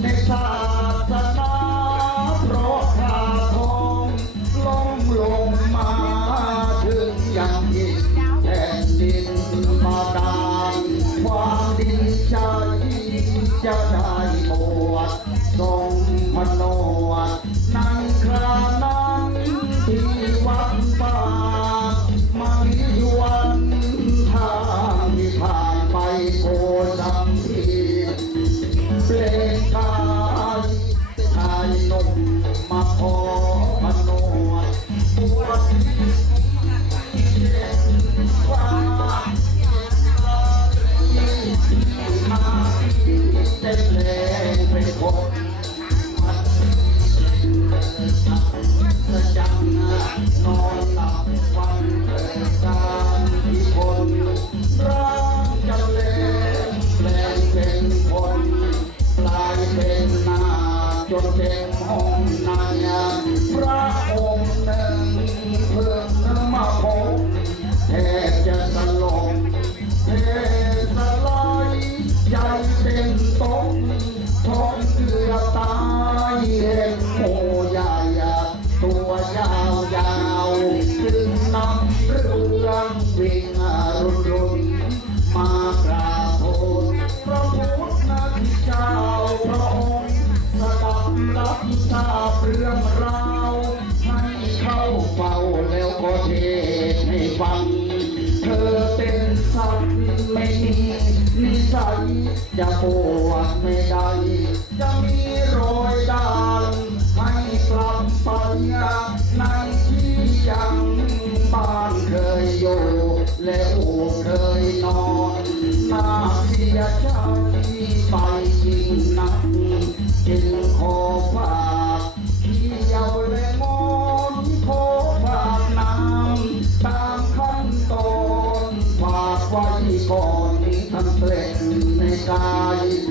ในศาสนาเพราะข้าทองลงลงมาถึงอย่างยิ่งแผ่นดินมาดานความดีใจจะได้บวชทรงพนว ม จนเต็มห้องในพระองค์หนึ่งเพิ่งมาพบแทบจะสลบเทสลายใจเป็นตกทนเกือบตาย รับทราบเรื่องราวให้เข้าเฝ้าแล้วก็เทศให้ฟัง เธอเป็นสัตว์ไม่มีนิสัยจะปวดไม่ได้จะมีรอยด่างให้กลับไปในที่ยังบ้านเคยอยู่และอู่เคยนอนน่าเสียใจไปยิ่งนักจึงขอฝากเที่ยวและงอน กน้ำตามขั้นตอนฝากไว้ก่อนทั้งเปล่งในกาย